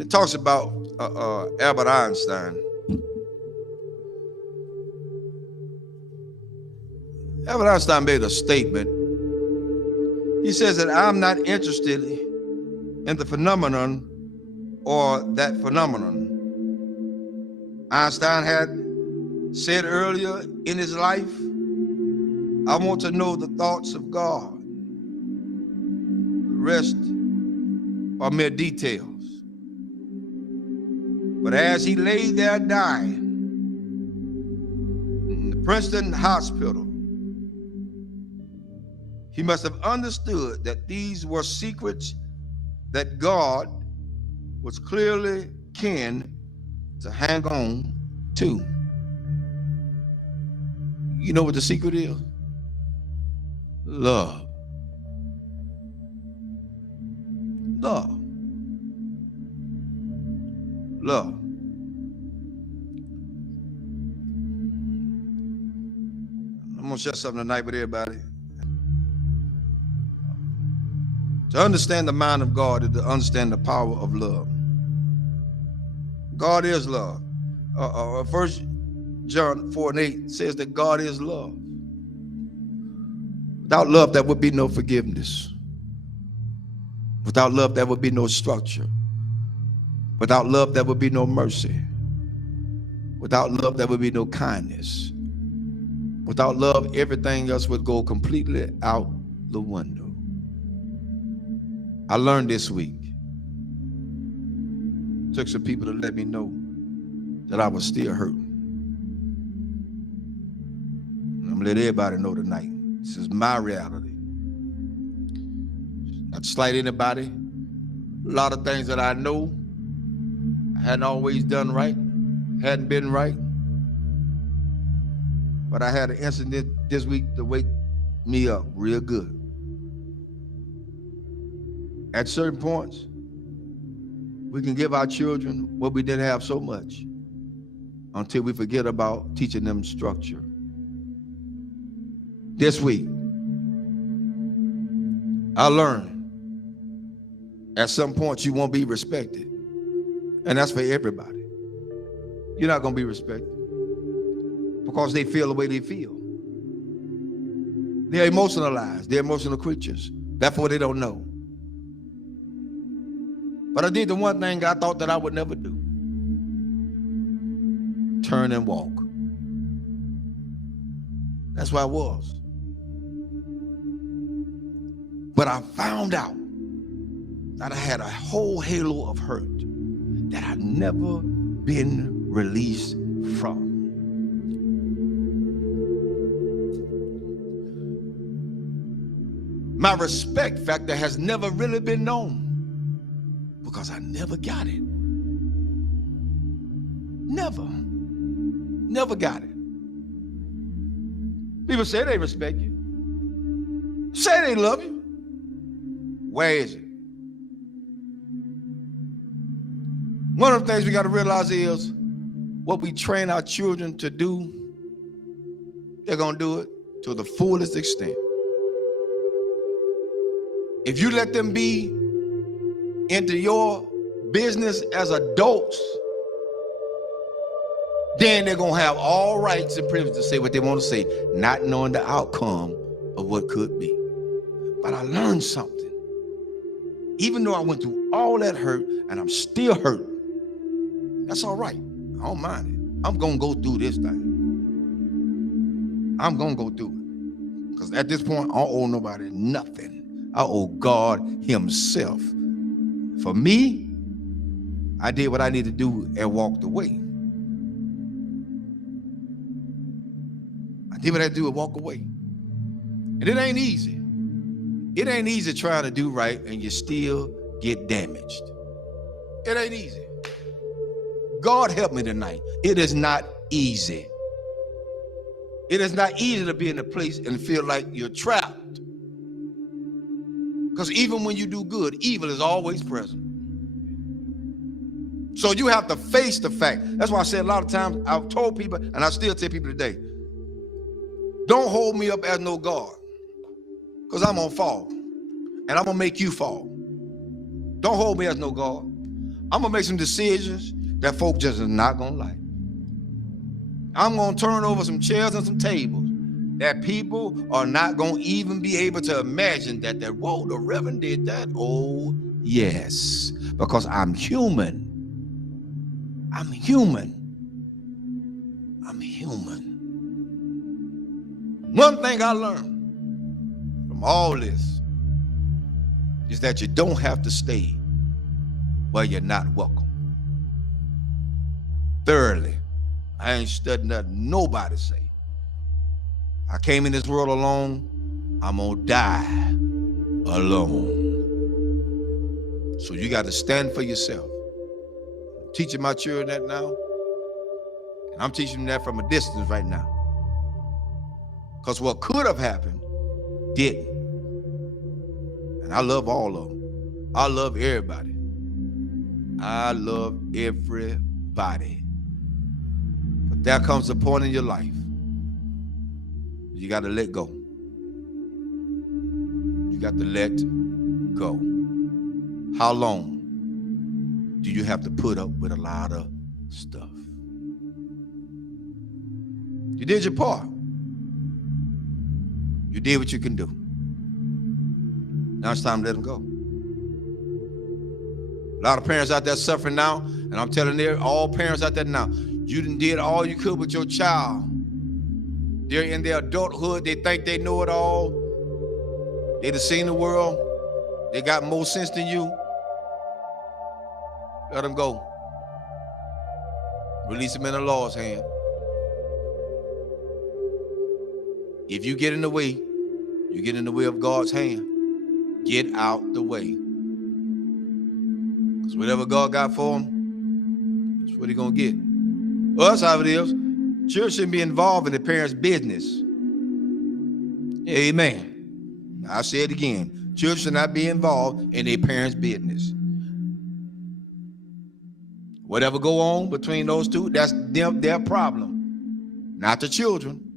It talks about Albert Einstein. Albert Einstein made a statement. He says that I'm not interested in the phenomenon or that phenomenon. Einstein had said earlier in his life, I want to know the thoughts of God. The rest are mere details. But as he lay there dying in the Princeton hospital, he must have understood that these were secrets that God was clearly keen to hang on to. You know what the secret is? Love. Love. Love. I'm going to share something tonight with everybody. To understand the mind of God is to understand the power of love. God is love. 1 John 4:8 says that God is love. Without love, there would be no forgiveness. Without love, there would be no structure. Without love, there would be no mercy. Without love, there would be no kindness. Without love, everything else would go completely out the window. I learned this week. Took some people to let me know that I was still hurting. I'm gonna let everybody know tonight. This is my reality. Not to slight anybody. A lot of things that I know I hadn't always done right, hadn't been right. But I had an incident this week to wake me up real good. At certain points, we can give our children what we didn't have so much until we forget about teaching them structure. This week, I learned at some point you won't be respected. And that's for everybody. You're not going to be respected because they feel the way they feel. They're emotionalized. They're emotional creatures. Therefore, they don't know. But I did the one thing I thought that I would never do. Turn and walk. That's where I was. But I found out that I had a whole halo of hurt that I'd never been released from. My respect factor has never really been known because I never got it. Never got it. People say they respect you. Say they love you. Where is it? One of the things we got to realize is what we train our children to do, they're going to do it to the fullest extent. If you let them be into your business as adults, then they're going to have all rights and privileges to say what they want to say, not knowing the outcome of what could be. But I learned something. Even though I went through all that hurt and I'm still hurting, that's all right. I don't mind it. I'm going to go through this thing. I'm going to go through it. Because at this point, I don't owe nobody nothing. I owe God himself. For me, I did what I needed to do and walked away. I did what I had to do and walk away. And it ain't easy. It ain't easy trying to do right and you still get damaged. It ain't easy. God help me tonight. It is not easy. It is not easy to be in a place and feel like you're trapped. Because even when you do good, evil is always present. So you have to face the fact. That's why I said a lot of times, I've told people, and I still tell people today, don't hold me up as no God. Because I'm going to fall. And I'm going to make you fall. Don't hold me as no God. I'm gonna make some decisions that folk just are not gonna like. I'm gonna turn over some chairs and some tables that people are not gonna even be able to imagine that whoa, the Reverend did that. Oh, yes, because I'm human. I'm human. I'm human. One thing I learned from all this is that you don't have to stay where you're not welcome. Thirdly, I ain't studying nothing nobody say. I came in this world alone. I'm gonna die alone. So you got to stand for yourself. I'm teaching my children that now, and I'm teaching them that from a distance right now. Because what could have happened didn't. And I love all of them. I love everybody. I love everybody. But there comes a point in your life you got to let go. You got to let go. How long do you have to put up with a lot of stuff? You did your part. You did what you can do. Now it's time to let them go. A lot of parents out there suffering now, and I'm telling all parents out there now, you done did all you could with your child. They're in their adulthood. They think they know it all. They done seen the world. They got more sense than you. Let them go. Release them in the Lord's hand. If you get in the way, you get in the way of God's hand. Get out the way. Because whatever God got for them, that's what he's going to get. Well, that's how it is. Children shouldn't be involved in the parents' business. Amen. I'll say it again. Children should not be involved in their parents' business. Whatever go on between those two, that's their problem. Not the children.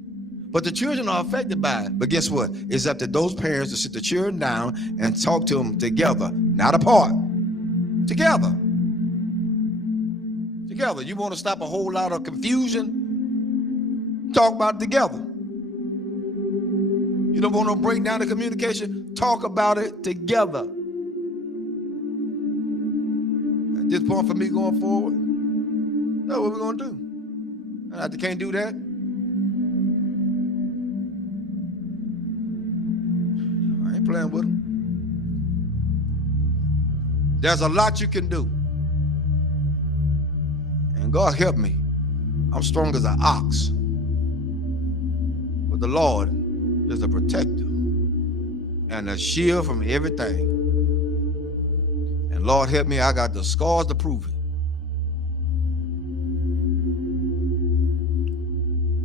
But the children are affected by it. But guess what? It's up to those parents to sit the children down and talk to them together, not apart. Together. Together. You want to stop a whole lot of confusion? Talk about it together. You don't want to break down the communication? Talk about it together. At this point for me going forward, that's what we're going to do. And I can't do that. Playing with them. There's a lot you can do. And God help me. I'm strong as an ox. But the Lord is a protector and a shield from everything. And Lord help me, I got the scars to prove it.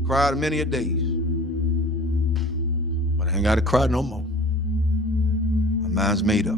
Cried many a days. But I ain't got to cry no more. Mine's made up.